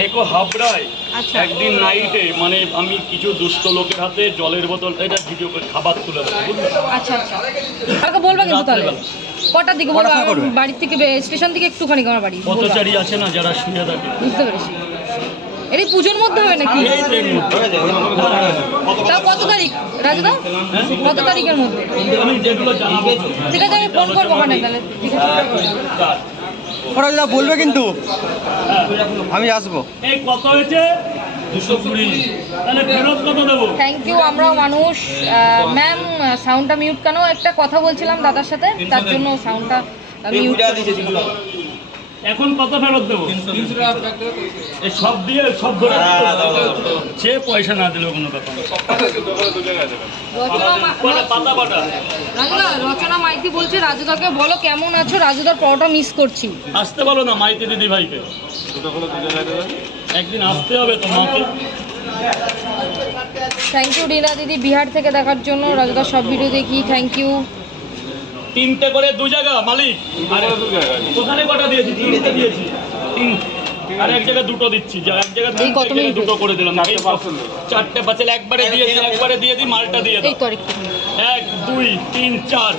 থেকো হাবড়ায় একদিন নাইটে মানে আমি কিছু দুষ্ট লোকের হাতে জলের বোতল এটা ভিডিও করে খাবার তুলে দেবো বুঝলে। আচ্ছা আচ্ছা আমাকে বলবা কিন্তু তাহলে কটার দিকে বলবা বাড়ি থেকে স্টেশন থেকে একটুখানি আমার বাড়ি পথচারী আছে না যারা শুয়ে থাকে বুঝতে পেরেছি। এরই পুজোর মধ্যে হবে নাকি? তাও কত তারিখ রাজদা? কত তারিখের মধ্যে? আমি যেগুলো জানাবো ঠিক আছে আমি ফোন করবো ওখানে তাহলে। ঠিক আছে ওরা যেটা বলবে কিন্তু আমি আসবো। এই কত হয়েছে? 220। তাহলে ফেরত কত দেবো? Thank you. আমরাও মানুষ। ম্যাম সাউন্ডটা মিউট কেন? একটা কথা বলছিলাম দাদার সাথে তার জন্য সাউন্ডটা মিউট দিয়েছিলাম। এখন কত ফেরত দেবো? এই সব দিয়ে সব ধরে সে পয়সা না দিলেও কোনো ব্যাপার না। রচনা মাইতি বলছে রাজুদাকে বলো কেমন আছো, রাজুদার পরোটা মিস করছি। আসতে বলো না মাইতি দিদি ভাইকে, একদিন আসতে হবে তোমাকে। থ্যাংক ইউ রিনা দিদি বিহার থেকে দেখার জন্য। রাজুদার সব ভিডিও দেখি। Thank you. 3টে করে 2 জায়গা মালিক। ওখানে কটা দিয়েছি? 3টে দিয়েছি। 3 আর এক জায়গায় 2টো দিচ্ছি। এক জায়গায় 2টো করে দিলাম। 4টে পাঁচেল একবারে দিয়েছি, একবারে দিয়ে দিই মালটা দিয়ে দাও। 1 2 3 4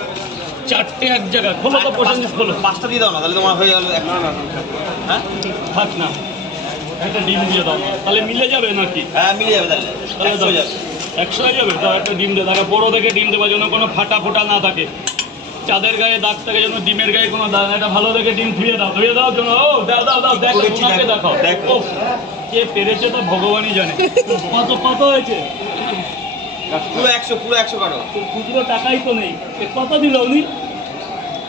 4টে এক জায়গায় খোলো তো পছন্দ খোলো। 5টা দিয়ে দাও না তাহলে তোমার হয়ে গেল। হ্যাঁ থাক না, একটা ডিম দিয়ে দাও তাহলে মিলে যাবে নাকি? হ্যাঁ মিলে যাবে তাহলে 100 হয়ে যাবে। 100 হয়ে যাবে। তো একটা ডিম দিয়ে দাও, বড় দেখে ডিম দেওয়ার জন্য কোনো ফাটা ফোটা না থাকে, চাঁদের গায়ে দাগ থাকে যেন, ডিমের গায়ে কোনো দাগ। একটা ভালো দেখে ডিম ধুয়ে দাও জন্য। ও দাও দাও দাও দেখো, ওনাকে দেখাও। দেখো কে পেরেছে তো ভগবানই জানে। কত হয়েছে? পুরো 100 কাটো। খুচরো টাকাই তো নেই। কত দিল উনি?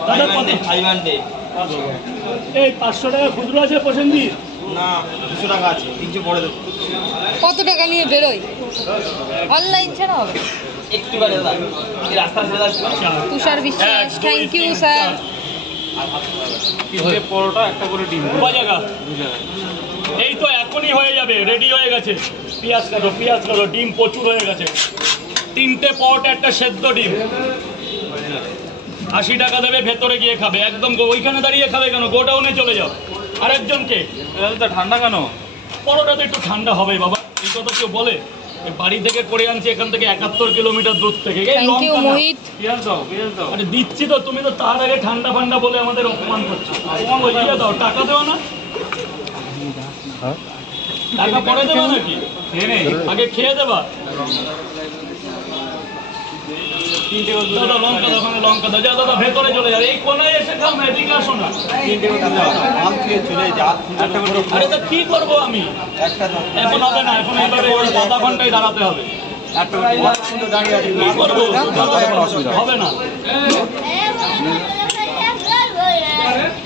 দাদা কত? এই 500 টাকা খুচরো আছে প্রসেনজিৎ? না 200 টাকা আছে, 300 পরে দেবো। কত টাকা নিয়ে বেরোই? অনলাইন ছাড়া হবে একটু করে দাও, রাস্তা ছেড়ে দাও। তুষার বিশ্বাস থ্যাংক ইউ স্যার। 3টে পরোটা একটা করে ডিম। কয় জায়গা? এই তো এখনই হয়ে যাবে, রেডি হয়ে গেছে। পেঁয়াজ কাটো, ডিম প্রচুর হয়ে গেছে। 3টে পরোটা একটা সেদ্ধ ডিম। 80 টাকা দেবে, ভেতরে গিয়ে খাবে। একদম ওইখানে দাঁড়িয়ে খাবে কেন? গোডাউনে চলে যাও। আরেকজনকে ঠান্ডা কেন? পরোটা তো একটু ঠান্ডা হবে বাবা, এই কথা কেউ বলে? বাড়ি থেকে করে আনছি এখান থেকে 71 কিলোমিটার দূর থেকে। আরে দিচ্ছি তো, তুমি তো তার আগে ঠান্ডা ফান্ডা বলে আমাদের অপমান করছো। দিয়ে দাও, টাকা দেওয়া না? টাকা পরে দেবা নাকি? আগে খেয়ে দেবা। দাদা লঙ্কা দাও, লঙ্কা দাও। যা দাদা ভেতরে চলে যাবে, এই কোনায় এসে খাও না, এদিকে আসো না। আরে তা কি করবো আমি? এখন হবে না, এখন এইভাবে আধা ঘন্টায় দাঁড়াতে হবে। হবে না।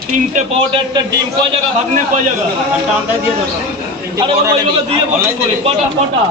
3টে পরোটা একটা ডিম। কয় জায়গা ভাগ্নে? কয় জায়গা? আরে বাবা এগুলো দিয়ে বলি কটা?